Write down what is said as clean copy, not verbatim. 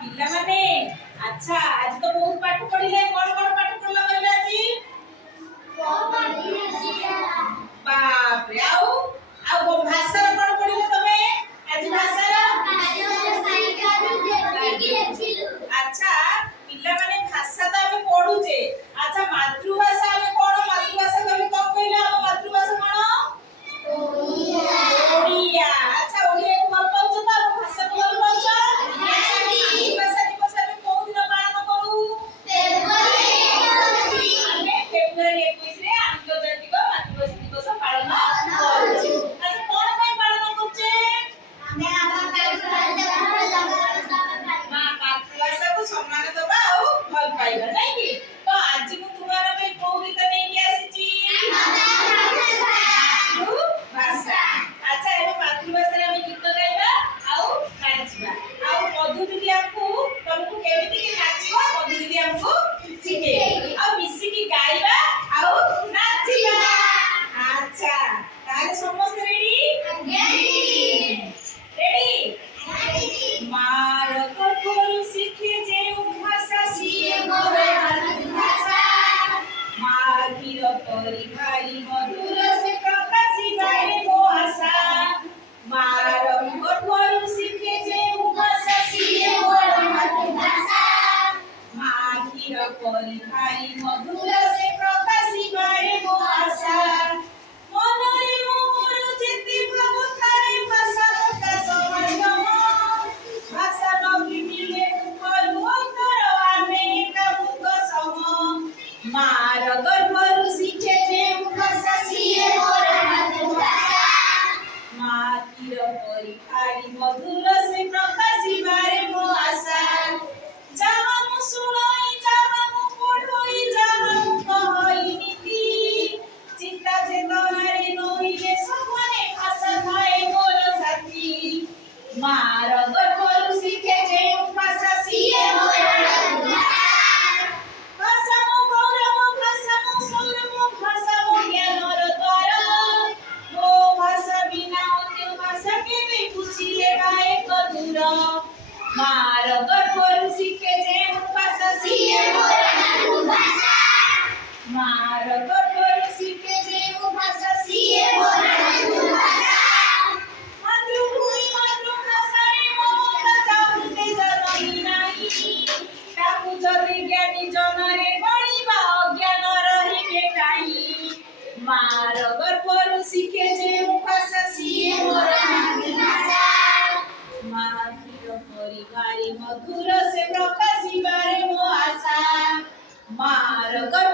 ପିଲାମାନେ ଆଚ୍ଛା ଆଜି ତ ବହୁତ ପାଠ ପଢିଲେ କଣ କଣ ପାଠ ପଢିଲା କହିଲେ ଆଜି ବାପରେ ଆଉ ଭାଷାର କଣ ପଢିଲେ ତମେ ଆଜି ଭାଷାର ଆଚ୍ଛା ପିଲାମାନେ ଭାଷା ତ ଆମେ ପଢୁଛେ ଆଚ୍ଛା ମାତୃଭାଷା ଆମେ କଣ ମାତୃଭାଷା କହିଲେ କଣ କହିଲେ ଆମ ମାତୃଭାଷା କଣ ଓଡ଼ିଆ ଆଚ୍ଛା ଓଡ଼ିଆକୁ ଭଲ ପାଉଛ ତ ଆମ ଭାଷାକୁ ଭଲ ପାଉଛ ମାତୃଭାଷା ଦିବସ ଆମେ କୋଉ ଦିନ ପାଳନ କରୁ ଆମେ ଫେବୃଆରୀ 21 ରେ ଆନ୍ତର୍ଜାତିକ ମାତୃଭାଷା ଦିବସ ପାଳନ କରୁଛୁ ଆଚ୍ଛା କଣ ପାଇଁ ପାଳନ କରୁଛେ ମାତୃଭାଷାକୁ ସମ୍ମାନ ଦେବା ଆଉ ଭଲ ପାଇବା ନାଇଁ କି ତ ଆଜି ମୁଁ ତୁମର ପାଇଁ କୋଉ ଗୀତ ନେଇକି ଆସିଛି ମାତୃଭାଷା ଆଚ୍ଛା ଏବେ ମାତୃଭାଷାରେ ଆମେ ଗୀତ ଗାଇବା ଆଉ ନାଚିବା ଆଉ ମଧୁ ଦିଦି ଆମକୁ ତମକୁ କେମିତି କି ନାଚିବ ମଧୁ ଦିଦି ଆମକୁ ଶିଖେଇବେ ଆଉ ମିଶିକି ଗାଇବା ଆଉ ନାଚିବା ଆଚ୍ଛା ତାହେଲେ ସମସ୍ତେ ରେଡି ରେଡି ମାର ଗର୍ଭରୁ ଶିଖେ ଯେଉଁ ଭାଷା ସିଏ ମୋର ମାତୃଭାଷା ମା କ୍ଷୀର ପରି ଭାରି ମଧୁର ସେ ପ୍ରକାଶିବାରେ ମୋ ଆଶା ମାର ଗର୍ଭରୁ ଶିଖେ ଯେଉଁ ଭାଷା ସିଏ ମୋର ମାତୃଭାଷା ମା କ୍ଷୀର ପରି ଭାରି ମଧୁର ସେ ପ୍ରକାଶିବାରେ ମୋ ଆଶା ମନରେ ମୋର ଯେତେ ଭାବ ଥାଏ ଭାଷା ପ୍ରକାଶ ମାଧ୍ୟମ ଭାଷା ନ ମିଳିଲେ କରୁ ଅନ୍ତର ଆମେ ଏକାମୁକ ସମ ମାର ଗର୍ଭରୁ ଶିଖେ ଯେଉଁ ଭାଷା ସିଏ ମୋର ମାତୃଭାଷା ମା କ୍ଷୀର ପରି ଭାରି ମଧୁର ସେ ପ୍ରକାଶିବାରେ ମୋ ଆଶା ଯାହା ମୁଁ ଶୁଣଇ ଯାହା ମୁଁ ପଢ଼ଇ ଯାହା ମୁଁ କହଇ ନୀତି ଚିନ୍ତା ଚେତନାରେ ନଇଲେ ସବୁଆଡ଼େ ଭାଷା ଥାଏ ମୋର ସାଥୀ ମାର ଗର୍ଭରୁ ଶିଖେ ଯେଉଁ ଭାଷା ସିଏ ମୋର ମାତୃଭାଷା ଭାଷା ମୋ ଗୌରବ ଭାଷା ମୋ ସୌରଭ ଭାଷା ମୋ ଜ୍ଞାନର ଦ୍ୱାର ମୋ ଭାଷା ବିନା ଅନ୍ୟ ଭାଷା କେବେ ବୁଝିଲେ ବା ଏକ ଦୂର ମାର ଗର୍ଭରୁ ଶିଖେ ଯେଉଁ ଭାଷା ସିଏ ମୋର ମାତୃଭାଷା ମାର ଗର୍ଭରୁ ଶିଖେ ଯେଉଁ ଭାଷା ସିଏ ମୋର ମାତୃଭାଷା ମାତୃଭୂମି ମାତୃଭାଷାରେ ମମତା ଚାହୁଁତେ ଜନମି ନାହିଁ ତାକୁ ଯଦି ଜ୍ଞାନୀ ଜନରେ ଗଣିବା ଅଜ୍ଞାନ ରହିବେ କାହିଁ ମାର ଗର୍ଭରୁ ଶିଖେ ଯେଉଁ ଭାଷା ସିଏ ମୋର ମାତୃଭାଷା ମା କ୍ଷୀର ପରି ଭାରି ମଧୁର ସେ ପ୍ରକାଶିବାରେ ମୋ ଆଶା ମାର ଗର୍ଭରୁ